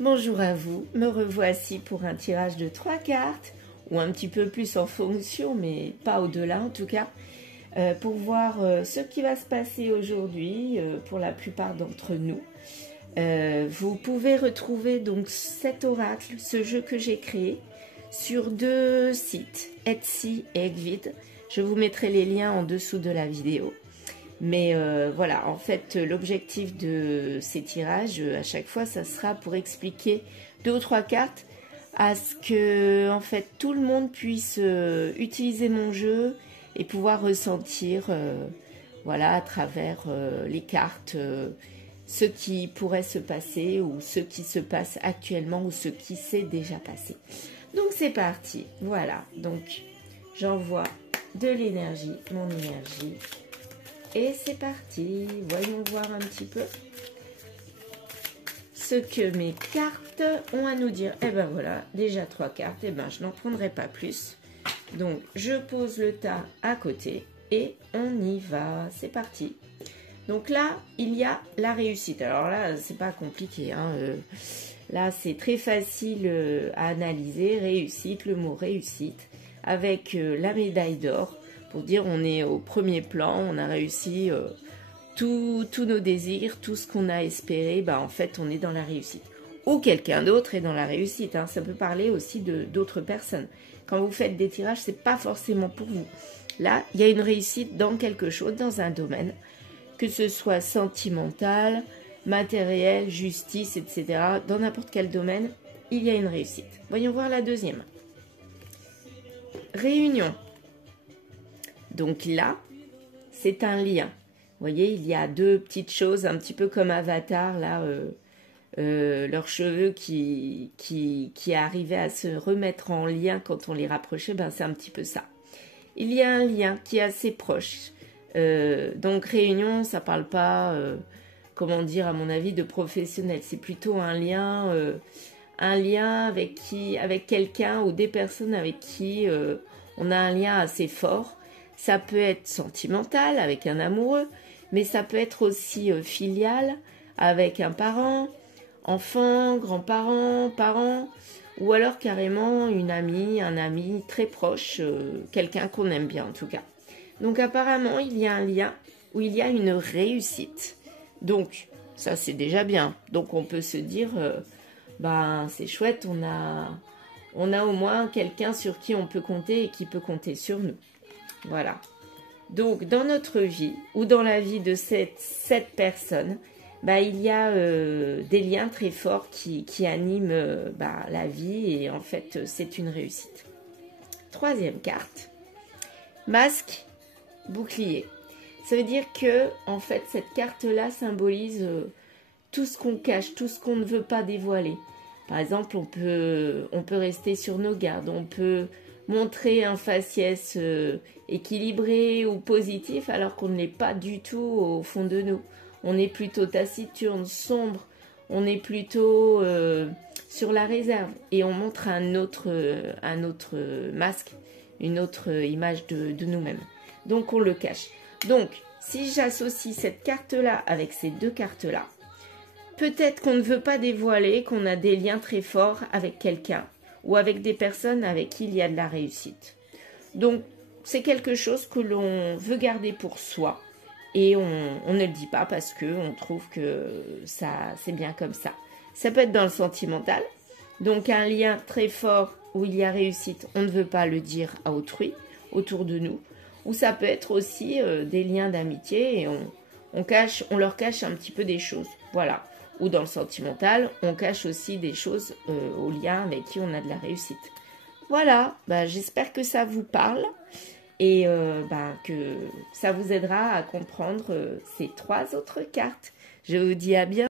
Bonjour à vous, me revoici pour un tirage de 3 cartes, ou un petit peu plus en fonction, mais pas au-delà en tout cas, pour voir ce qui va se passer aujourd'hui pour la plupart d'entre nous. Vous pouvez retrouver donc cet oracle, ce jeu que j'ai créé, sur 2 sites, Etsy et Egvid. Je vous mettrai les liens en dessous de la vidéo. Mais voilà, en fait, l'objectif de ces tirages, à chaque fois, ça sera pour expliquer 2 ou 3 cartes à ce que, en fait, tout le monde puisse utiliser mon jeu et pouvoir ressentir, voilà, à travers les cartes, ce qui pourrait se passer ou ce qui se passe actuellement ou ce qui s'est déjà passé. Donc, c'est parti. Voilà, donc, j'envoie de l'énergie, mon énergie. Et c'est parti, voyons voir un petit peu ce que mes cartes ont à nous dire. Et ben voilà, déjà 3 cartes, et ben je n'en prendrai pas plus. Donc je pose le tas à côté et on y va, c'est parti. Donc là, il y a la réussite. Alors là, c'est pas compliqué, hein. Là, c'est très facile à analyser, réussite, le mot réussite, avec la médaille d'or. Pour dire on est au premier plan, on a réussi tous nos désirs, tout ce qu'on a espéré, bah en fait on est dans la réussite. Ou quelqu'un d'autre est dans la réussite, hein. Ça peut parler aussi d'autres personnes. Quand vous faites des tirages, c'est pas forcément pour vous. Là, il y a une réussite dans quelque chose, dans un domaine, que ce soit sentimental, matériel, justice, etc. Dans n'importe quel domaine, il y a une réussite. Voyons voir la deuxième. Réunion. Donc là, c'est un lien. Vous voyez, il y a 2 petites choses, un petit peu comme Avatar, là, leurs cheveux qui arrivaient à se remettre en lien quand on les rapprochait, ben c'est un petit peu ça. Il y a un lien qui est assez proche. Donc réunion, ça parle pas, comment dire, à mon avis, de professionnel. C'est plutôt un lien avec quelqu'un ou des personnes avec qui on a un lien assez fort. Ça peut être sentimental avec un amoureux, mais ça peut être aussi filial avec un parent, enfant, grand-parent, parent, ou alors carrément une amie, un ami très proche, quelqu'un qu'on aime bien en tout cas. Donc apparemment, il y a un lien où il y a une réussite. Donc, ça c'est déjà bien. Donc on peut se dire, ben c'est chouette, on a au moins quelqu'un sur qui on peut compter et qui peut compter sur nous. Voilà. Donc, dans notre vie ou dans la vie de cette personne, bah, il y a des liens très forts qui animent la vie et en fait, c'est une réussite. Troisième carte. Masque, bouclier. Ça veut dire que, en fait, cette carte-là symbolise tout ce qu'on cache, tout ce qu'on ne veut pas dévoiler. Par exemple, on peut rester sur nos gardes, on peut montrer un faciès équilibré ou positif alors qu'on ne l'est pas du tout au fond de nous. On est plutôt taciturne, sombre, on est plutôt sur la réserve et on montre un autre masque, une autre image de nous-mêmes. Donc on le cache. Donc si j'associe cette carte-là avec ces 2 cartes-là, peut-être qu'on ne veut pas dévoiler qu'on a des liens très forts avec quelqu'un ou avec des personnes avec qui il y a de la réussite. Donc, c'est quelque chose que l'on veut garder pour soi et on ne le dit pas parce qu'on trouve que ça c'est bien comme ça. Ça peut être dans le sentimental, donc un lien très fort où il y a réussite, on ne veut pas le dire à autrui, autour de nous, ou ça peut être aussi des liens d'amitié et on leur cache un petit peu des choses. Voilà. Ou dans le sentimental, on cache aussi des choses aux liens avec qui on a de la réussite. Voilà, j'espère que ça vous parle et que ça vous aidera à comprendre ces 3 autres cartes. Je vous dis à bientôt.